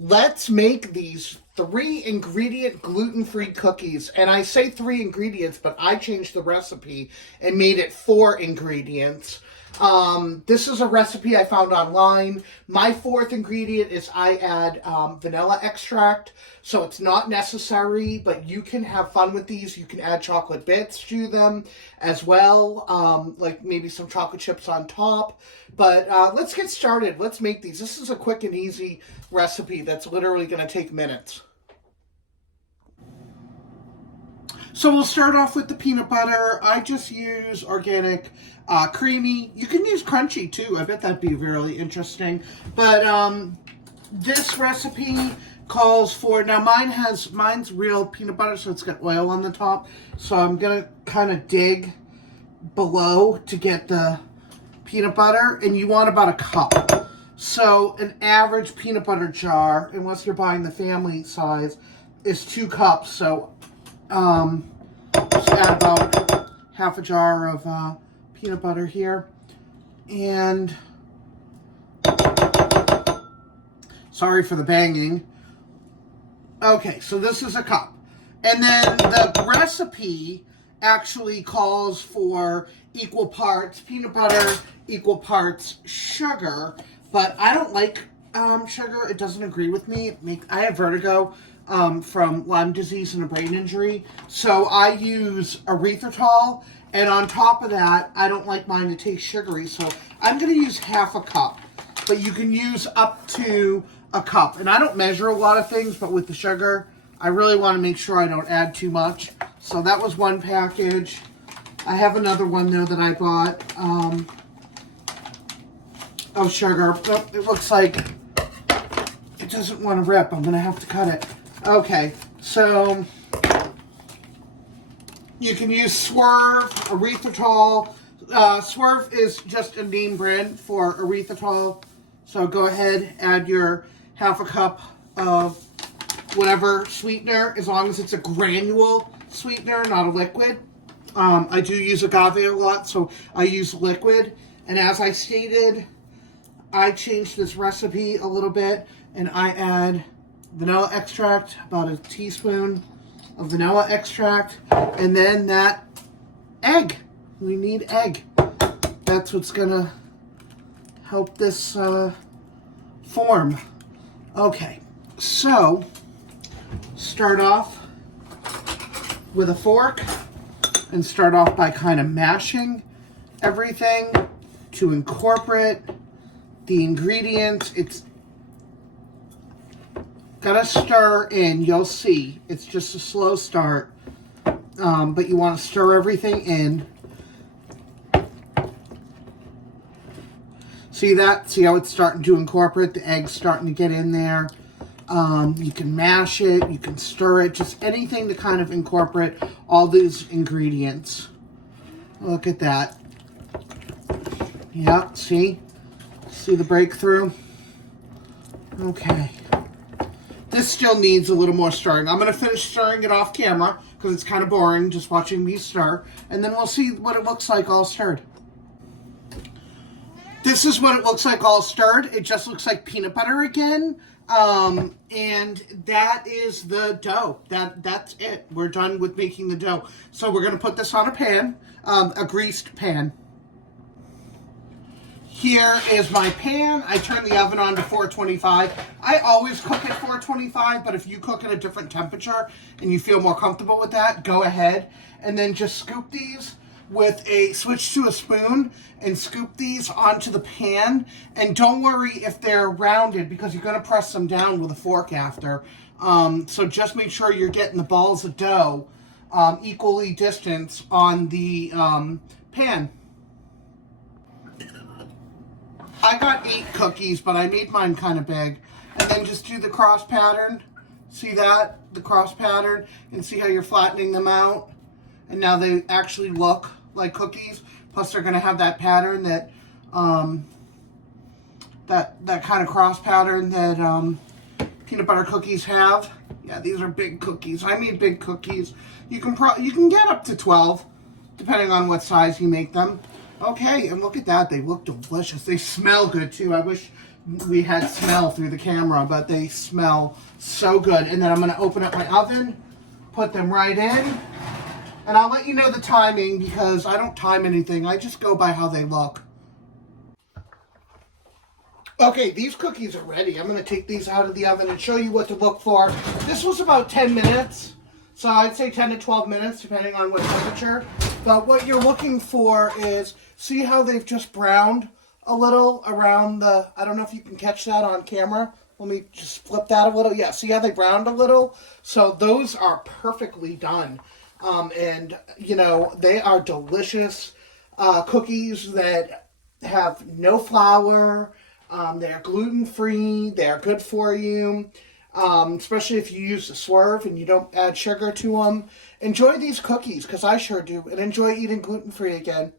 Let's make these 3-ingredient gluten-free cookies. And I say 3 ingredients, but I changed the recipe and made it 4 ingredients. This is a recipe I found online. My 4th ingredient is I add vanilla extract. So it's not necessary, but you can have fun with these. You can add chocolate bits to them as well, like maybe some chocolate chips on top. But let's get started. Let's make these. This is a quick and easy recipe that's literally going to take minutes. So we'll start off with the peanut butter. I just use organic, creamy. You can use crunchy too. I bet that'd be really interesting. But this recipe calls for, now mine's real peanut butter, so it's got oil on the top. So I'm going to kind of dig below to get the peanut butter, and you want about a cup. So an average peanut butter jar, unless you're buying the family size, is 2 cups. So just add about half a jar of peanut butter here. And sorry for the banging. Okay, so this is a cup. And then the recipe actually calls for equal parts peanut butter, equal parts sugar. But I don't like sugar. It doesn't agree with me. I have vertigo from Lyme disease and a brain injury. So I use erythritol. And on top of that, I don't like mine to taste sugary. So I'm going to use half a cup. But you can use up to a cup. And I don't measure a lot of things, but with the sugar, I really want to make sure I don't add too much. So that was one package. I have another one, though, that I bought of sugar. Oh, it looks like it doesn't want to rip. I'm going to have to cut it. Okay, so you can use Swerve, erythritol. Swerve is just a name brand for erythritol. So go ahead, add your half a cup of whatever sweetener, as long as it's a granule sweetener, not a liquid. I do use agave a lot, so I use liquid. And as I stated, I changed this recipe a little bit, and I add vanilla extract, about a teaspoon of vanilla extract, and then that egg. We need egg. That's what's gonna help this form. Okay, so start off with a fork and start off by kind of mashing everything to incorporate the ingredients. It's gotta stir in. You'll see it's just a slow start, but you want to stir everything in. See that? See how it's starting to incorporate? The egg's starting to get in there. You can mash it, you can stir it, just anything to kind of incorporate all these ingredients. Look at that. Yeah, see? See the breakthrough? Okay. This still needs a little more stirring. I'm going to finish stirring it off camera because it's kind of boring just watching me stir. And then we'll see what it looks like all stirred. This is what it looks like all stirred. It just looks like peanut butter again. And that is the dough. That's it. We're done with making the dough. So we're going to put this on a pan, a greased pan. Here is my pan. I turn the oven on to 425. I always cook at 425, but if you cook at a different temperature and you feel more comfortable with that, go ahead. And then just scoop these with switch to a spoon and scoop these onto the pan. And don't worry if they're rounded, because you're going to press them down with a fork after. So just make sure you're getting the balls of dough equally distanced on the pan. I got 8 cookies, but I made mine kind of big. And then just do the cross pattern. See that? The cross pattern. And see how you're flattening them out. And now they actually look like cookies. Plus they're going to have that pattern that, that kind of cross pattern that peanut butter cookies have. Yeah, these are big cookies. I made big cookies. You can get up to 12, depending on what size you make them. Okay, and look at that. They look delicious. They smell good, too. I wish we had smell through the camera, but they smell so good. And then I'm going to open up my oven, put them right in, and I'll let you know the timing because I don't time anything. I just go by how they look. Okay, these cookies are ready. I'm going to take these out of the oven and show you what to look for. This was about 10 minutes, so I'd say 10 to 12 minutes, depending on what temperature. But what you're looking for is, see how they've just browned a little around the, I don't know if you can catch that on camera. Let me just flip that a little. Yeah, see how they browned a little? So those are perfectly done. And, you know, they are delicious cookies that have no flour. They're gluten-free. They're good for you, especially if you use the Swerve and you don't add sugar to them. Enjoy these cookies, because I sure do, and enjoy eating gluten-free again.